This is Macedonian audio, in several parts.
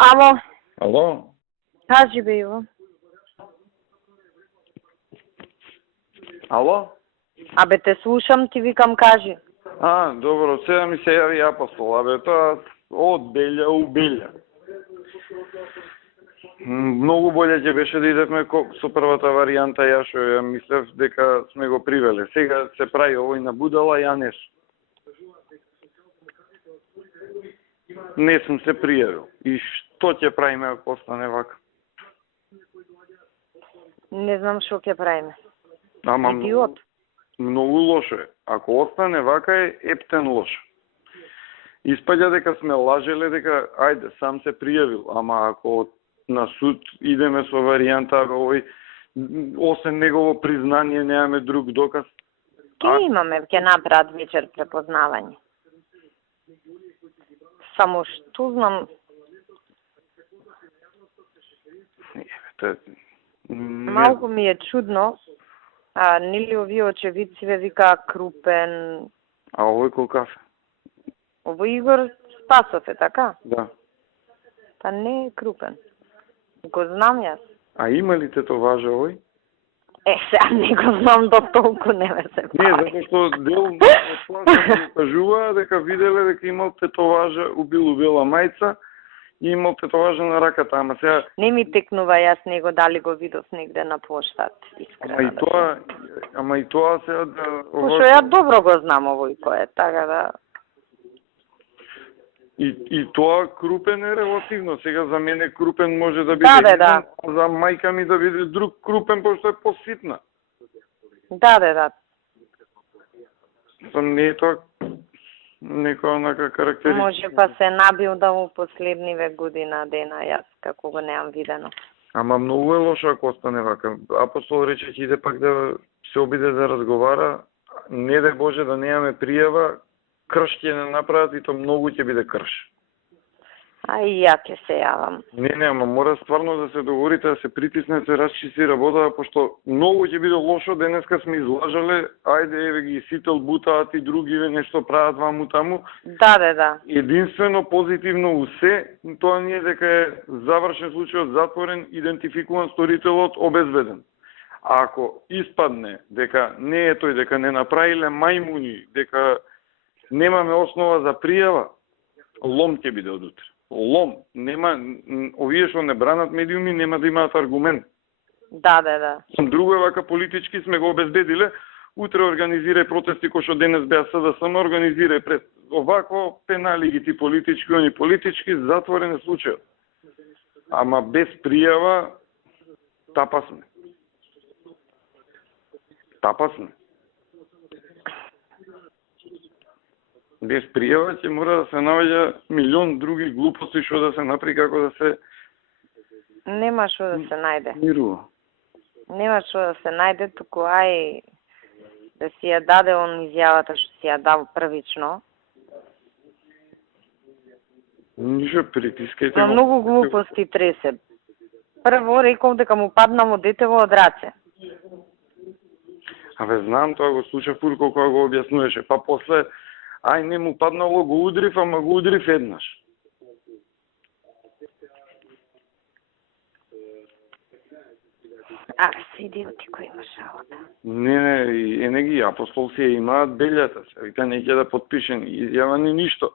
Ало, Ало? кажи бе Иво. Ало? Абе те слушам, ти викам кажи. Добро, сега ми се јави Апостол, тоа од Белја у Белја. Многу боле ќе беше да идевме со првата варијанта, ја што ја мислев дека сме го привеле. Сега се прави овој на будала, ја не сум. Не сум се пријавил. И што ќе правиме ако остане вака? Не знам што ќе правиме. Ама Идиот. многу лошо е. Ако остане вака е ептен лошо. Испаѓа дека сме лажеле дека ајде сам се пријавил, ама ако на суд идеме со варијанта овој освен негово признание немаме друг доказ. Ке имаме, ќе направат вечер препознавање. Само што знам, малку ми е чудно, нели овие очевидци вика Крупен, А овој колкав? овој Игор Спасов е, така? Да. Па не е Крупен. Го знам јас. А има ли тетоважа овој? Сега не го знам до толку, не ме се Не, прави. затоа што дел од плашата кажува дека виделе дека имал тетоважа у бела мајца и имал тетоважа на раката, ама сега Не ми текнува, јас него дали го видов негде на поштат, искрено. ама и тоа сега да Пошто ја добро го знам овој кој е, така да... И тоа Крупен е релативно. Сега за мене Крупен може да биде Да. а за мајка ми да биде друг Крупен, пошто е поситна. Да. Не е тоа некоја онака карактеристика. Може па се набил да му последниве година дена, јас како го немам видено. Ама многу е лошо ако остане вака. Апостол рече ќе иде пак да се обиде да разговара, не дај Боже да немаме пријава, крш ќе не направат и то многу ќе биде крш. А и ја ќе се јавам. Не, ама мора стварно да се договорите, да се притисне, се расчисти работата, пошто многу ќе биде лошо, денеска сме излажале, ајде еве ги сител бутаат и други нешто прават ваму таму. Да. Единствено позитивно усе, тоа не е дека е завршен случајот, затворен, идентификуван сторителот, обезбеден. А ако испадне дека не е тој, дека не направиле мајмуни, дека немаме основа за пријава, лом ќе биде од утре. Лом. Нема, овие што не бранат медиуми нема да имаат аргумент. Да. Друго е вака политички сме го обезбедиле, утре организирај протести кои што денес беа СДСМ, организирај пред овако пенали ги ти политички, они политички, затворен е случајот. Ама без пријава тапа сме. Без пријава ќе мора да се наоѓа милион други глупости што да се направи како да се Нема што да се најде. мирува. Нема што да се најде, туку ај да си ја даде он изјавата што си ја дал првично. Ништо притискајте. Но многу глупости тресе. Прво рекол дека му паднало детево од раце. Абе, знам, тоа го слушав Фурко кога го објаснуваше. Па после, ај не му паднало, го удрив, ама го удрив еднаш. Се идиоти кои имаш работа. Не, и енеги Апостол си ја имаат белјата се. Вика, не ќе да подпише ни изјава ни ништо.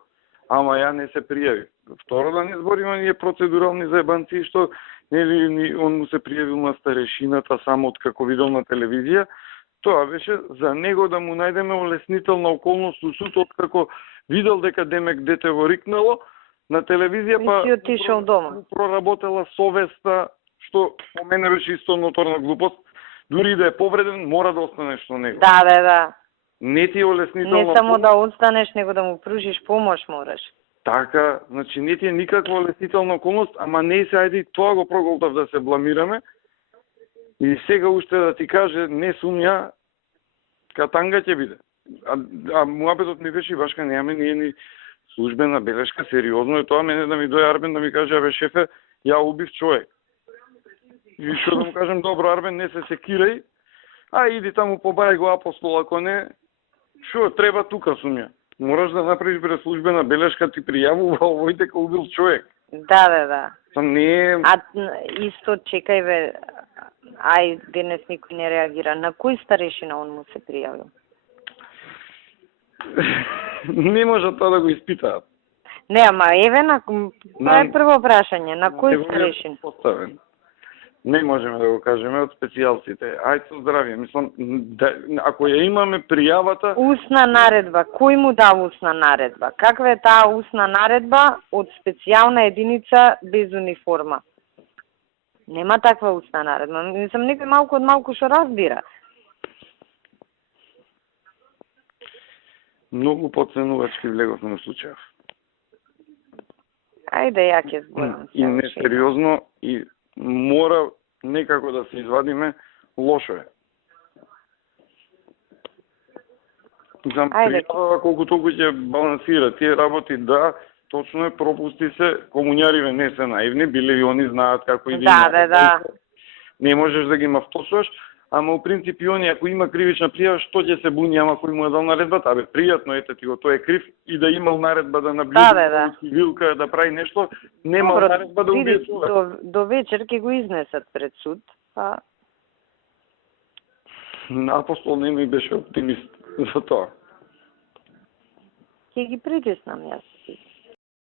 Ама ја не се пријави. Второ да не збориме ние процедурални заебанци, што нели он му се пријавил на старешината само од како видел на телевизија. Тоа беше за него да му најдеме олеснителна околност у суд, откако видел дека демек дете во рикнало на телевизија, па си отишол дома. Проработела совеста, што по мене беше исто ноторна глупост. Дури да е повреден, мора да остане што него. Да. Не ти е олеснителна. Не само да останеш, него да му пружиш помош мораш. Така, значи не ти е никаква олеснителна околност, ама не се ајде тоа го проголтав да се бламираме. И сега уште да ти каже, не сумња, катанга ќе биде. А муабетот ми беше башка, немаме ние ни службена белешка, сериозно е тоа, мене да ми дојде Арбен да ми каже, абе шефе, ја убив човек. И што да му кажем, добро Арбен, не се секирај, а иди таму побај го Апостол, ако не, што треба тука сумја. Мораш да направиш службена белешка, ти пријавува овој дека убил човек. Да. Тоа не е... А исто, чекај бе, ај, денес никој не реагира. На кој старешина он му се пријавил? Не може тоа да го испитаат. Не, ама еве, тоа е прво прашање. На кој старешин? Поставен. Не можеме да го кажеме од специјалците. Ајде со здравје. Мислам, да, ако ја имаме пријавата... Усна наредба. Кој му дава усна наредба? Каква е таа усна наредба од специјална единица без униформа? Нема таква усна наредба. Мислам, некој малку од малку што разбира. Многу подценувачки влеговме на случајов. Ајде, ја ќе зборам. И несериозно, и мора некако да се извадиме, лошо е. Знам, пријава колку толку ќе балансира тие работи, да, точно е, пропусти се, комуњариве не се наивни, биле и они знаат како и Да. Не можеш да ги мавтосуваш, ама у принцип и они, ако има кривична пријава, што ќе се буни, ама кој му е дал наредбата? Абе, пријатно, ете ти го, тој е крив и да имал наредба да наблюдува цивилка, да прави нешто, немал наредба да убие човек. До вечер ќе го изнесат пред суд, па... Апостол не ми беше оптимист за тоа. Ќе ги притиснам јас.